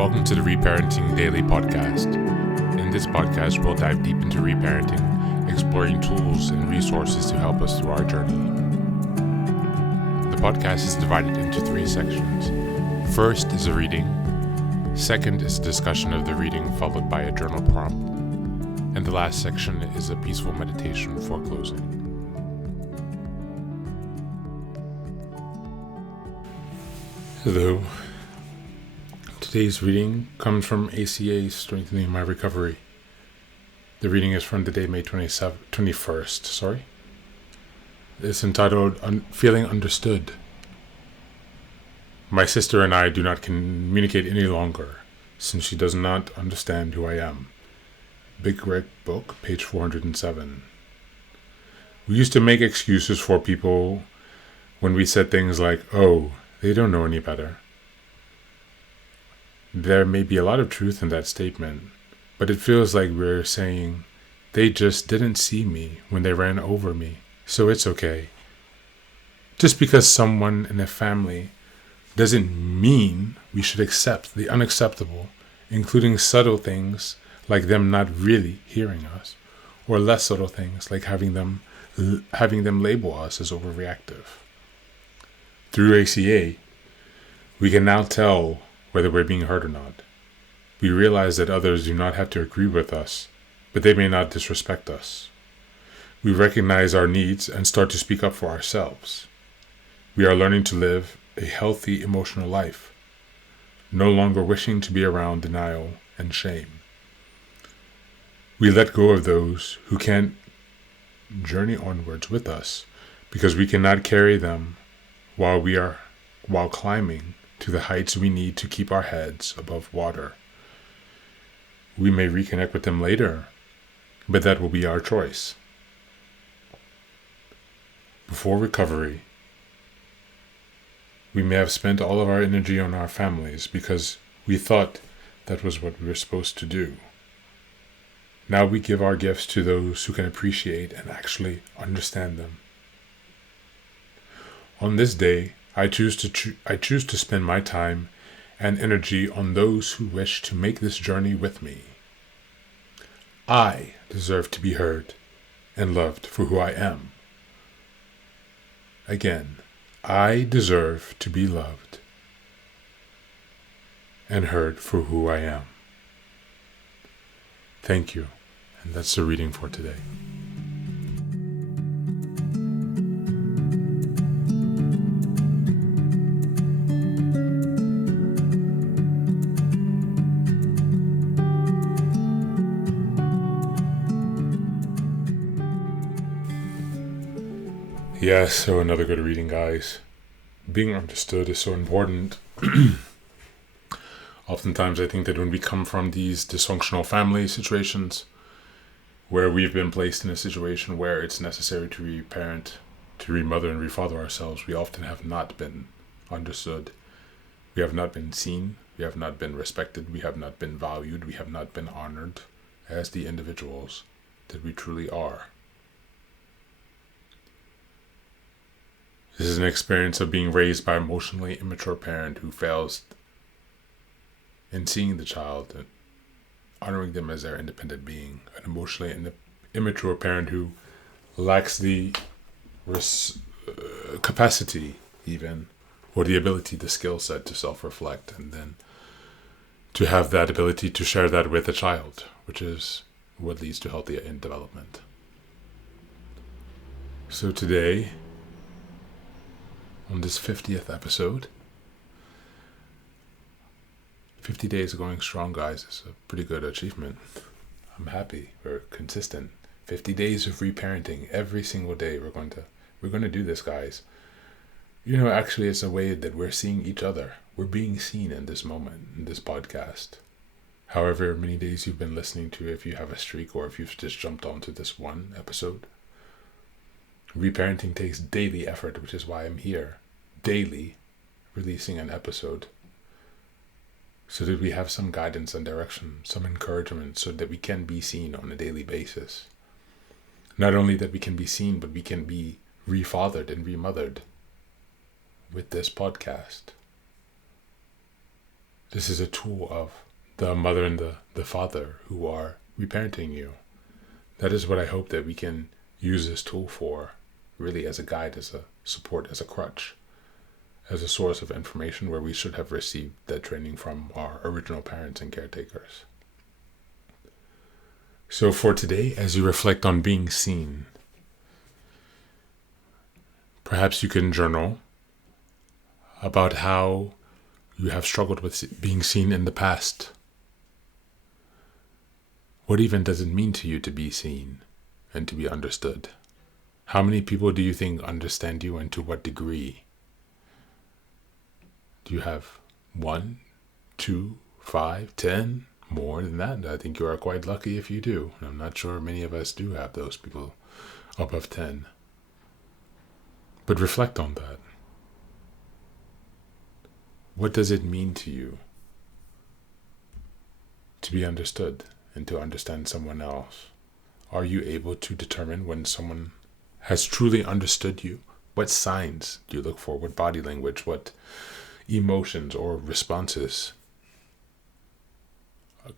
Welcome to the Reparenting Daily podcast. In this podcast, we'll dive deep into reparenting, exploring tools and resources to help us through our journey. The podcast is divided into 3 sections. First is a reading. Second is a discussion of the reading followed by a journal prompt. And the last section is a peaceful meditation for closing. Hello. Today's reading comes from ACA, Strengthening My Recovery. The reading is from the day May 21st. It's entitled Feeling Understood. My sister and I do not communicate any longer, since she does not understand who I am. Big Red Book, page 407. We used to make excuses for people when we said things like, "Oh, they don't know any better." There may be a lot of truth in that statement, but it feels like we're saying, they just didn't see me when they ran over me, so it's okay. Just because someone in a family doesn't mean we should accept the unacceptable, including subtle things like them not really hearing us, or less subtle things like having them label us as overreactive. Through ACA, we can now tell whether we're being heard or not. We realize that others do not have to agree with us, but they may not disrespect us. We recognize our needs and start to speak up for ourselves. We are learning to live a healthy emotional life, no longer wishing to be around denial and shame. We let go of those who can't journey onwards with us because we cannot carry them while climbing to the heights we need to keep our heads above water. We may reconnect with them later, but that will be our choice. Before recovery, we may have spent all of our energy on our families because we thought that was what we were supposed to do. Now we give our gifts to those who can appreciate and actually understand them. On this day, I choose to spend my time and energy on those who wish to make this journey with me. I deserve to be heard and loved for who I am. Again, I deserve to be loved and heard for who I am. Thank you, and that's the reading for today. Yes, so another good reading, guys. Being understood is so important. Oftentimes I think that when we come from these dysfunctional family situations where we've been placed in a situation where it's necessary to reparent, to remother and refather ourselves, we often have not been understood. We have not been seen. We have not been respected. We have not been valued. We have not been honored as the individuals that we truly are. This is an experience of being raised by an emotionally immature parent who fails in seeing the child and honoring them as their independent being. An emotionally immature parent who lacks the capacity even, or the ability, the skill set to self-reflect, and then to have that ability to share that with a child, which is what leads to healthy development. So today, on this 50th episode, 50 days of going strong, guys, is a pretty good achievement. I'm happy. We're consistent. 50 days of reparenting every single day. We're going to do this, guys. Actually, it's a way that we're seeing each other. We're being seen in this moment, in this podcast. However many days you've been listening to, if you have a streak or if you've just jumped onto this one episode. Reparenting takes daily effort, which is why I'm here, daily, releasing an episode, so that we have some guidance and direction, some encouragement, so that we can be seen on a daily basis. Not only that we can be seen, but we can be refathered and remothered with this podcast. This is a tool of the mother and the father who are reparenting you. That is what I hope that we can use this tool for, really as a guide, as a support, as a crutch, as a source of information where we should have received that training from our original parents and caretakers. So for today, as you reflect on being seen, perhaps you can journal about how you have struggled with being seen in the past. What even does it mean to you to be seen and to be understood? How many people do you think understand you, and to what degree? Do you have 1, 2, 5, 10? More than that? I think you are quite lucky if you do. I'm not sure many of us do have those people above 10. But reflect on that. What does it mean to you to be understood and to understand someone else? Are you able to determine when someone has truly understood you? What signs do you look for? What body language? What emotions or responses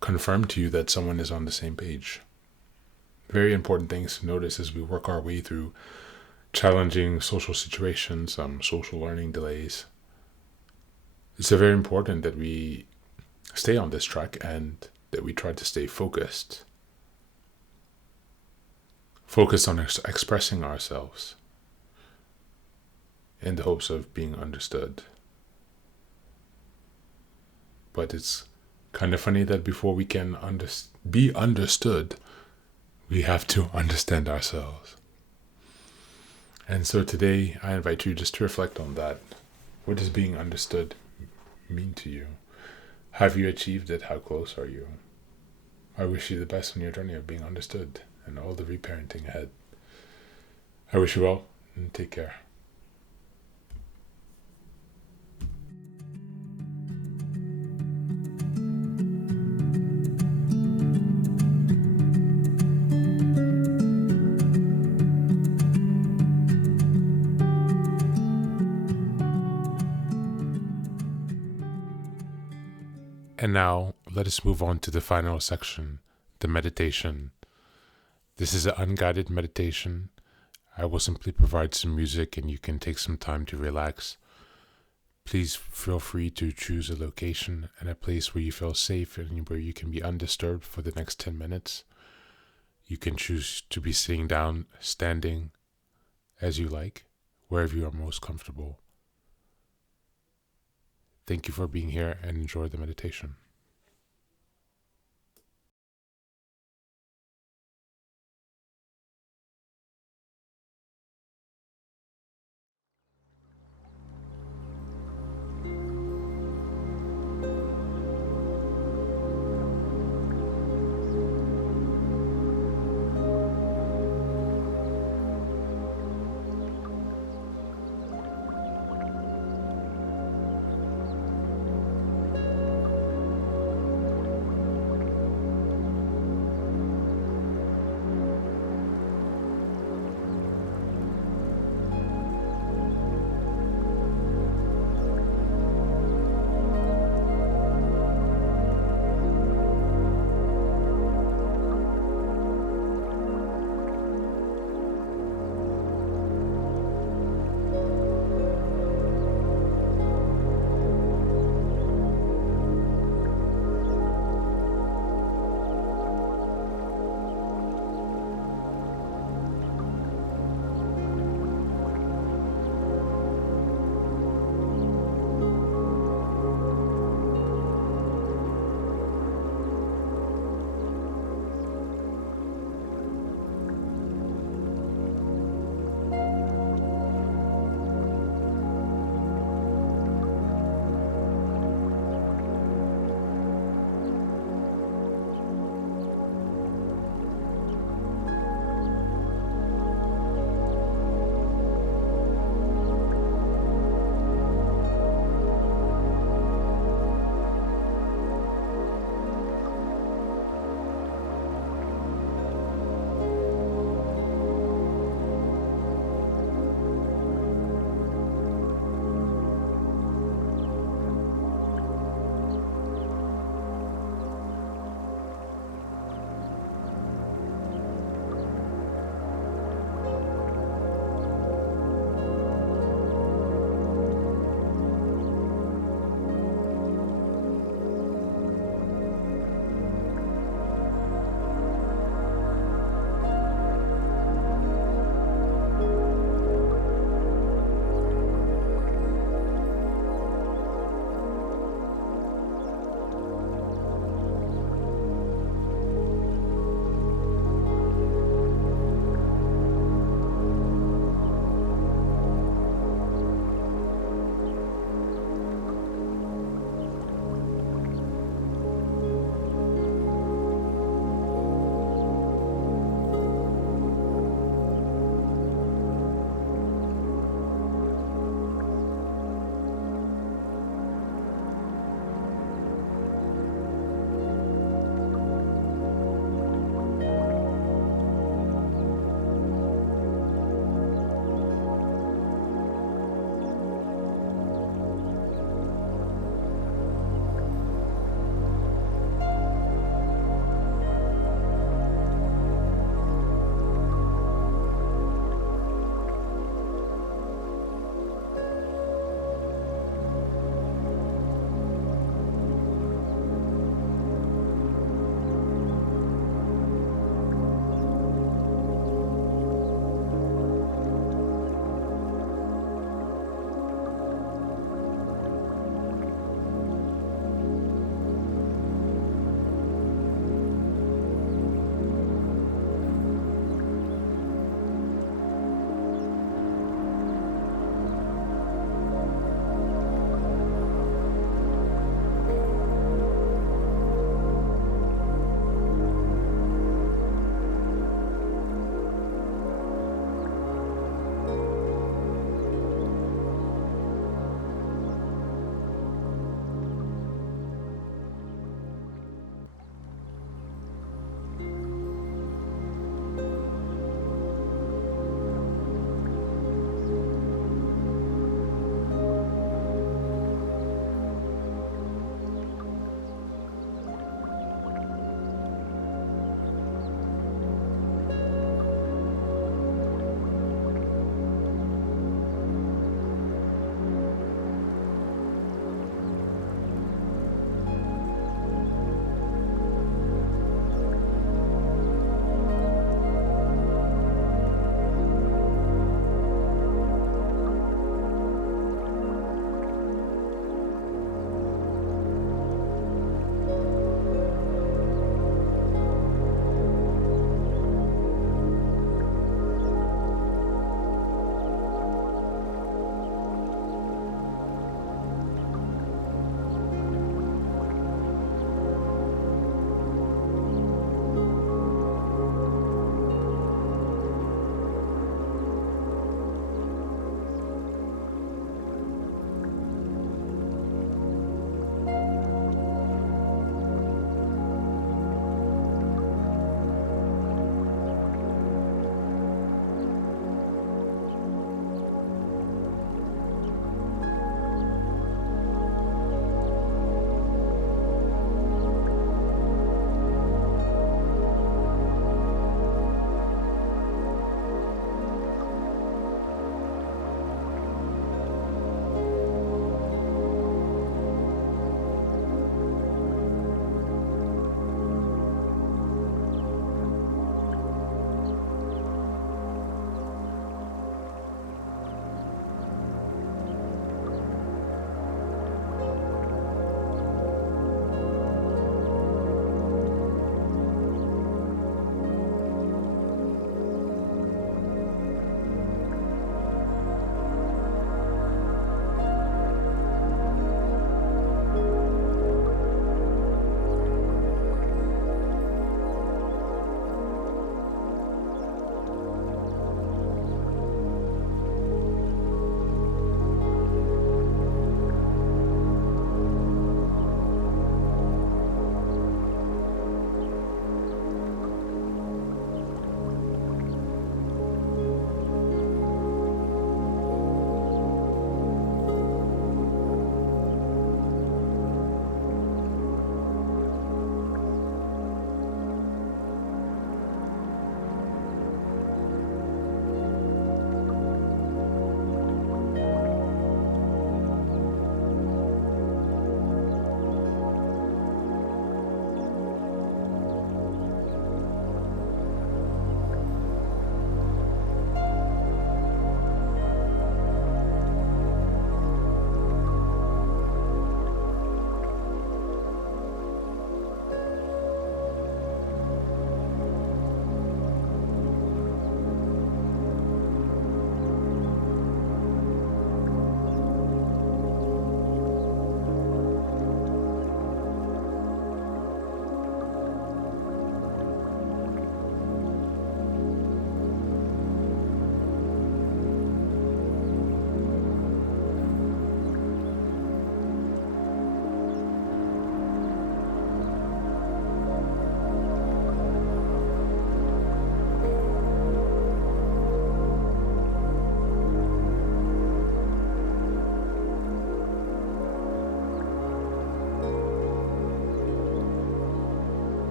confirm to you that someone is on the same page? Very important things to notice as we work our way through challenging social situations, social learning delays. It's very important that we stay on this track and that we try to stay focused. Focused on expressing ourselves in the hopes of being understood. But it's kind of funny that before we can be understood, we have to understand ourselves. And so today, I invite you just to reflect on that. What does being understood mean to you? Have you achieved it? How close are you? I wish you the best on your journey of being understood and all the reparenting ahead. I wish you well, and take care. And now, let us move on to the final section, the meditation. This is an unguided meditation. I will simply provide some music and you can take some time to relax. Please feel free to choose a location and a place where you feel safe and where you can be undisturbed for the next 10 minutes. You can choose to be sitting down, standing, as you like, wherever you are most comfortable. Thank you for being here and enjoy the meditation.